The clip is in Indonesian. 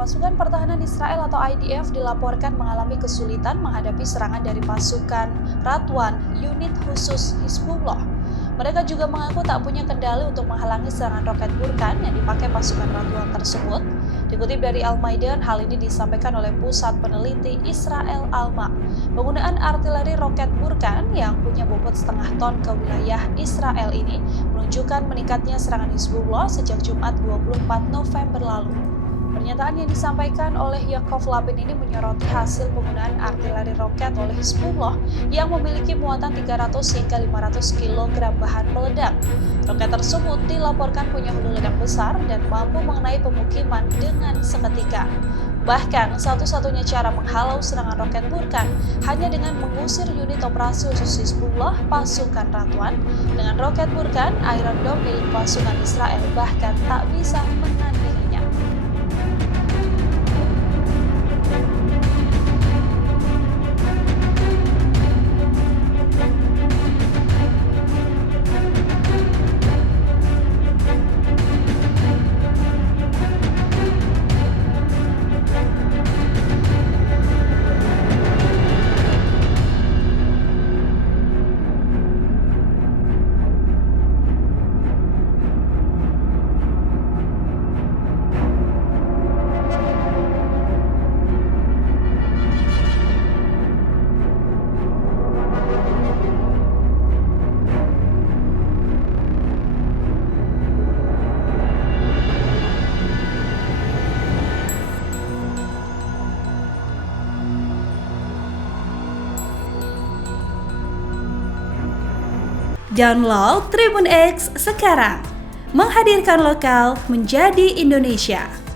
Pasukan Pertahanan Israel atau IDF dilaporkan mengalami kesulitan menghadapi serangan dari pasukan Radwan, unit khusus Hizbullah. Mereka juga mengaku tak punya kendali untuk menghalangi serangan roket Burkan yang dipakai pasukan Radwan tersebut. Dikutip dari Al-Maidan, hal ini disampaikan oleh Pusat Peneliti Israel Alma. Penggunaan artileri roket Burkan yang punya bobot setengah ton ke wilayah Israel ini menunjukkan meningkatnya serangan Hizbullah sejak Jumat 24 November lalu. Pernyataan yang disampaikan oleh Yaakov Lapin ini menyoroti hasil penggunaan artileri roket oleh Hizbullah yang memiliki muatan 300 hingga 500 kg bahan peledak. Roket tersebut dilaporkan punya hulu ledak besar dan mampu mengenai pemukiman dengan seketika. Bahkan, satu-satunya cara menghalau serangan roket Burkan hanya dengan mengusir unit operasi khusus Hizbullah pasukan Radwan. Dengan roket Burkan, Iron Dome milik pasukan Israel bahkan tak bisa menandinginya. Download Tribun X sekarang, menghadirkan lokal menjadi Indonesia.